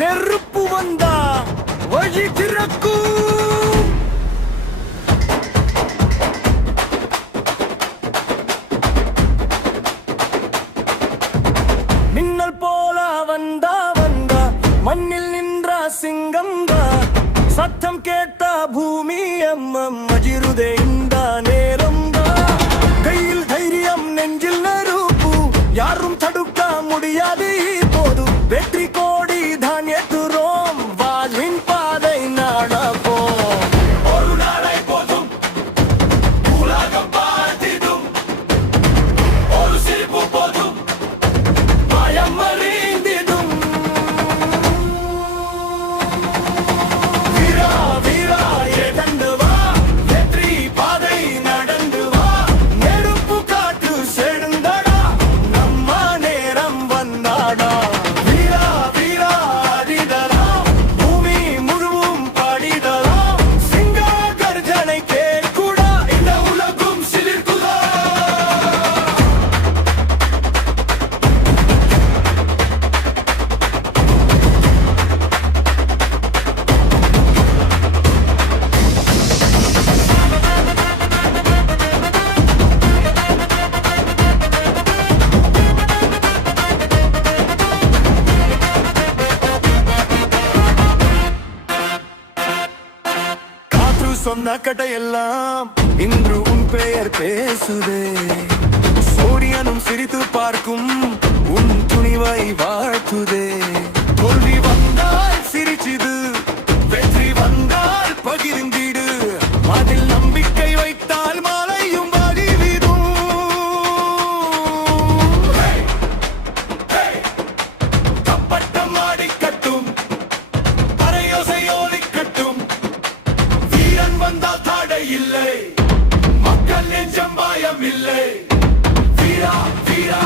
நெருப்பு வந்தா வழி திறக்கும். மின்னல் போல வந்தா மண்ணில் நின்றா சிங்கம்பா. சத்தம் கேட்டா பூமி அம்மம் மஜிருதே இந்த நேரம்பா. கையில் தைரியம் நெஞ்சில் நெருப்பு, யாரும் தடுக்க முடியாது போது. வெற்றி கோடி தான் எட்டுறோம், வாழ்வின் பாதை நடப்போம். ஒரு நாளை போதும் உலகம் பார்த்திடும், ஒரு சிரிப்பு போதும் பயம் அறிந்திடும். வீரா வீரா எடந்து வா, வெற்றி பாதை நடந்து வா. நெருப்பு காற்று செழுந்தடா, நம்ம நேரம் வந்தாடா. வீரா வீரா அறிதலாம், பூமி முழுவும் படிதலாம். சிங்க கர்ஜனை கேட்குடா, இந்த உலகும் சிலிர்க்குதா. காற்று சொன்ன கட்டையெல்லாம் இன்று உன் பெயர் பேசுதே. சூரியனும் சிரித்து பார்க்கும், உன் துணிவை வாழ்த்துதே. தோல்வி வந்தால் சிரிச்சிது, வெற்றி வந்தால் பகிர்ந்திடு. அதில் நம்பிக்கை வைத்தால் மலையும் வழிவிடும். தப்பட்டம் ஆடிக்கட்டும், பறையோசை ஒலிக்கட்டும். வீரன் வந்தால் தடை இல்லை, மக்கள் நெஞ்சம் பயம் இல்லை. வீரா வீரா